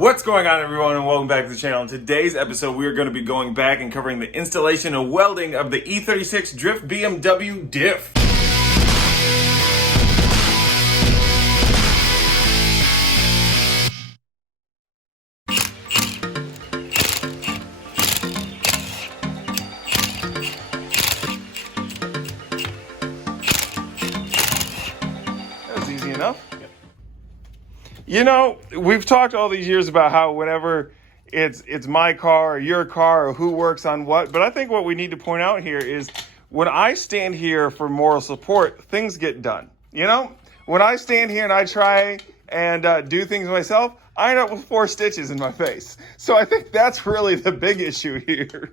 What's going on, everyone, and welcome back to the channel. In today's episode, we are going to be going back and covering the installation and welding of the E36 Drift BMW Diff. That was easy enough. You know, we've talked all these years about how whenever it's my car or your car or who works on what, but I think what we need to point out here is when I stand here for moral support, things get done. You know, when I stand here and I try and do things myself, I end up with 4 stitches in my face. So I think that's really the big issue here.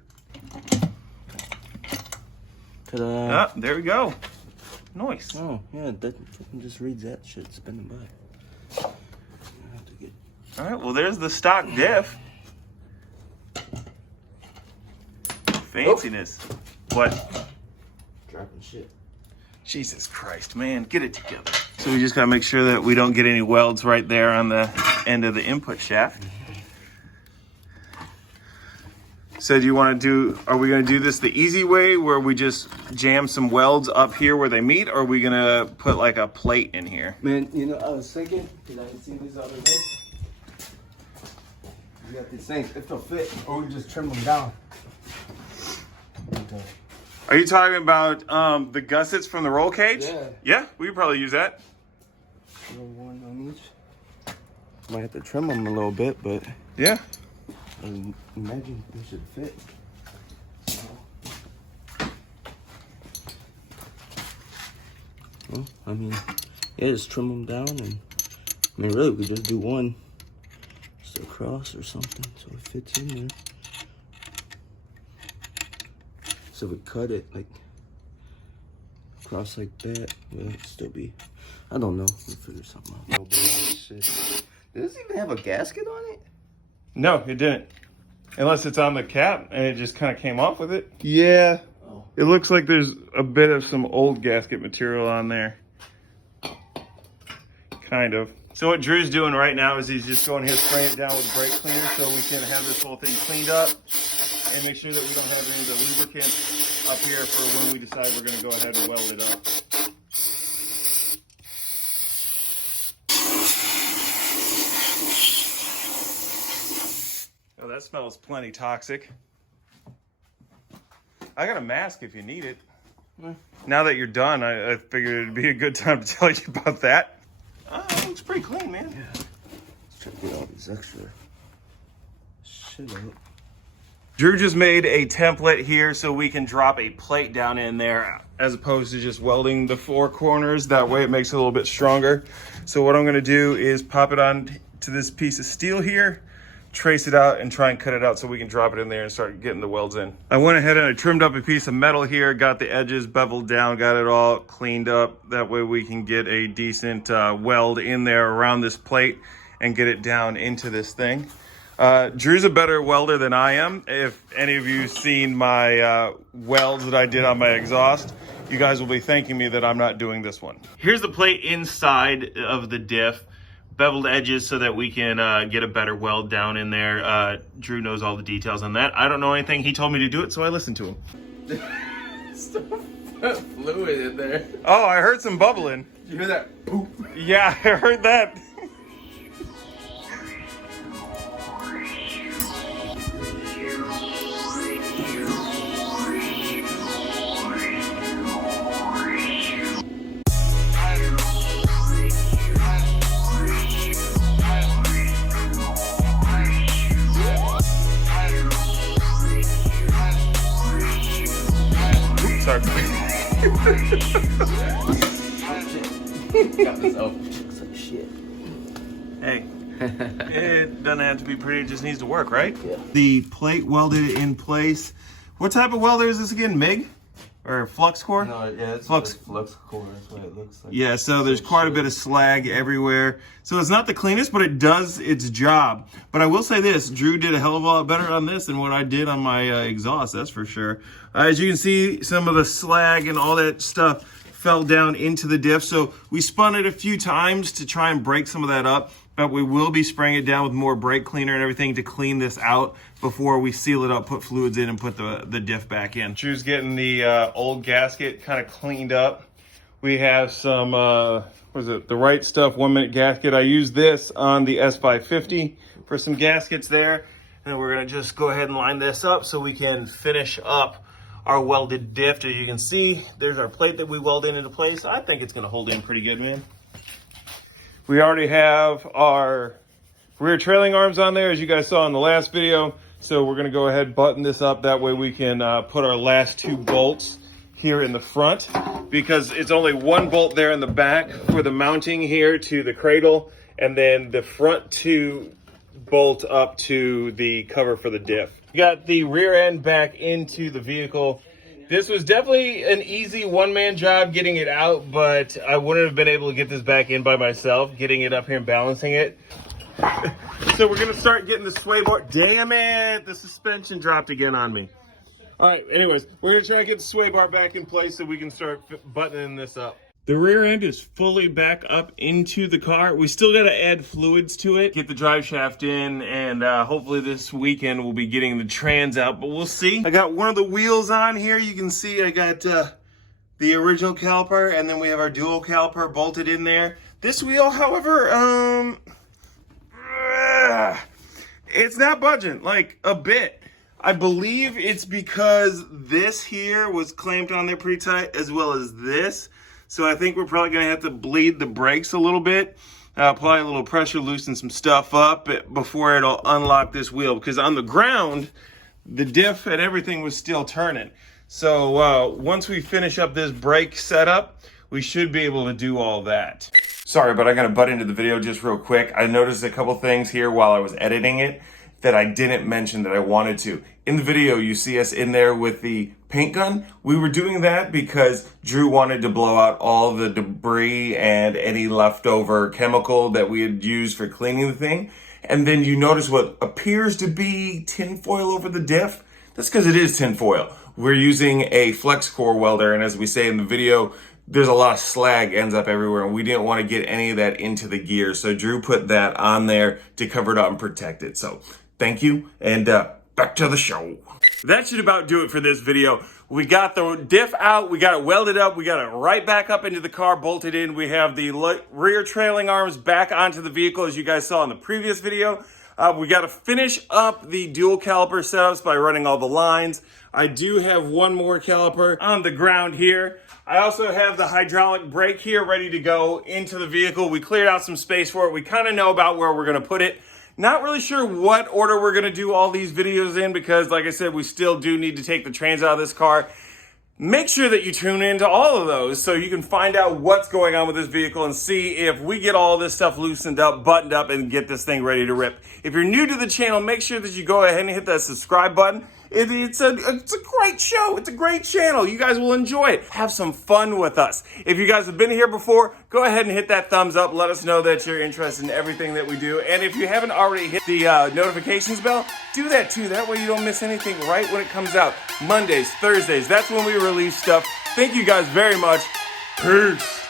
Ta-da. Ah, there we go. Nice. Oh, yeah, that just reads that shit spinning by. All right, well, there's the stock diff. Fanciness. Oh. What? Dropping shit. Jesus Christ, man, get it together. So we just gotta make sure that we don't get any welds right there on the end of the input shaft. So do you want to do, are we gonna do this the easy way where we just jam some welds up here where they meet, or are we gonna put like a plate in here? Man, you know, I was thinking, because I had seen this other day. We got these things, if they'll fit, or we just trim them down. Okay. Are you talking about the gussets from the roll cage? Yeah. Yeah, we could probably use that. One on each. Might have to trim them a little bit, but yeah. I imagine they should fit. Well, I mean, yeah, just trim them down, and I mean, really, we could just do one. Across or something so it fits in there. So we cut it like across like that, will it still be? I don't know. We'll figure something out. No bullshit. Does this even have a gasket on it? No, it didn't. Unless it's on the cap and it just kind of came off with it. Yeah. Oh. It looks like there's a bit of some old gasket material on there. Kind of. So what Drew's doing right now is he's just going here spraying it down with a brake cleaner so we can have this whole thing cleaned up and make sure that we don't have any of the lubricant up here for when we decide we're going to go ahead and weld it up. Oh, that smells plenty toxic. I got a mask if you need it. Now that you're done, I figured it'd be a good time to tell you about that. It looks pretty clean, man. Yeah. Let's try to get all these extra shit out. Drew just made a template here so we can drop a plate down in there as opposed to just welding the 4 corners. That way it makes it a little bit stronger. So what I'm gonna do is pop it on to this piece of steel here, trace it out, and try and cut it out so we can drop it in there and start getting the welds in. I went ahead and I trimmed up a piece of metal here, got the edges beveled down, got it all cleaned up. That way we can get a decent weld in there around this plate and get it down into this thing. Drew's a better welder than I am. If any of you seen my welds that I did on my exhaust, you guys will be thanking me that I'm not doing this one. Here's the plate inside of the diff. Beveled edges so that we can get a better weld down in there. Drew knows all the details on that. I don't know anything. He told me to do it, so I listened to him. Still fluid in there. Oh, I heard some bubbling. You hear that? Poop. Yeah, I heard that. Sorry. Got this open. Looks like shit. Hey, it doesn't have to be pretty, it just needs to work, right? Yeah. The plate welded in place. What type of welder is this again? MIG? Or flux core? No, yeah, it's flux core. That's what it looks like. Yeah, so there's quite a bit of slag everywhere. So it's not the cleanest, but it does its job. But I will say this, Drew did a hell of a lot better on this than what I did on my exhaust, that's for sure. As you can see, some of the slag and all that stuff fell down into the diff. So we spun it a few times to try and break some of that up. but we will be spraying it down with more brake cleaner and everything to clean this out before we seal it up, put fluids in, and put the diff back in. Drew's getting the old gasket kind of cleaned up. We have some, what is it, the Right Stuff 1 minute gasket. I used this on the S550 for some gaskets there. And we're gonna just go ahead and line this up so we can finish up our welded diff. As you can see, there's our plate that we welded into place. I think it's gonna hold in pretty good, man. We already have our rear trailing arms on there, as you guys saw in the last video. So we're gonna go ahead and button this up. That way we can put our last 2 bolts here in the front, because it's only 1 bolt there in the back for the mounting here to the cradle, and then the front 2 bolt up to the cover for the diff. We got the rear end back into the vehicle. This was definitely an easy one-man job getting it out, but I wouldn't have been able to get this back in by myself, getting it up here and balancing it. So we're gonna start getting the sway bar. Damn it, the suspension dropped again on me. All right, anyways, we're gonna try to get the sway bar back in place so we can start buttoning this up. The rear end is fully back up into the car. We still got to add fluids to it, get the drive shaft in, and hopefully this weekend we'll be getting the trans out, but we'll see. I got one of the wheels on here. You can see I got the original caliper, and then we have our dual caliper bolted in there. This wheel, however, it's not budging, like a bit. I believe it's because this here was clamped on there pretty tight, as well as this. So I think we're probably gonna have to bleed the brakes a little bit, apply a little pressure, loosen some stuff up before it'll unlock this wheel. Because on the ground, the diff and everything was still turning. So once we finish up this brake setup, we should be able to do all that. Sorry, but I gotta butt into the video just real quick. I noticed a couple things here while I was editing it that I didn't mention that I wanted to. In the video, you see us in there with the paint gun. We were doing that because Drew wanted to blow out all the debris and any leftover chemical that we had used for cleaning the thing. And then you notice what appears to be tin foil over the diff. That's because it is tin foil. We're using a flex core welder, and as we say in the video, there's a lot of slag ends up everywhere, and we didn't want to get any of that into the gear. So Drew put that on there to cover it up and protect it. So thank you, and back to the show. That should about do it for this video. We got the diff out, we got it welded up, we got it right back up into the car, bolted in. We have the rear trailing arms back onto the vehicle, as you guys saw in the previous video. We got to finish up the dual caliper setups by running all the lines. I do have one more caliper on the ground here. I also have the hydraulic brake here ready to go into the vehicle. We cleared out some space for it. We kind of know about where we're going to put it. Not really sure what order we're going to do all these videos in, because like I said, we still do need to take the trans out of this car. Make sure that you tune into all of those so you can find out what's going on with this vehicle and see if we get all this stuff loosened up, buttoned up, and get this thing ready to rip. If you're new to the channel, make sure that you go ahead and hit that subscribe button. It's a great show. It's a great channel. You guys will enjoy it. Have some fun with us. If you guys have been here before, go ahead and hit that thumbs up. Let us know that you're interested in everything that we do. And if you haven't already hit the notifications bell, do that too. That way you don't miss anything right when it comes out. Mondays, Thursdays, that's when we release stuff. Thank you guys very much. Peace.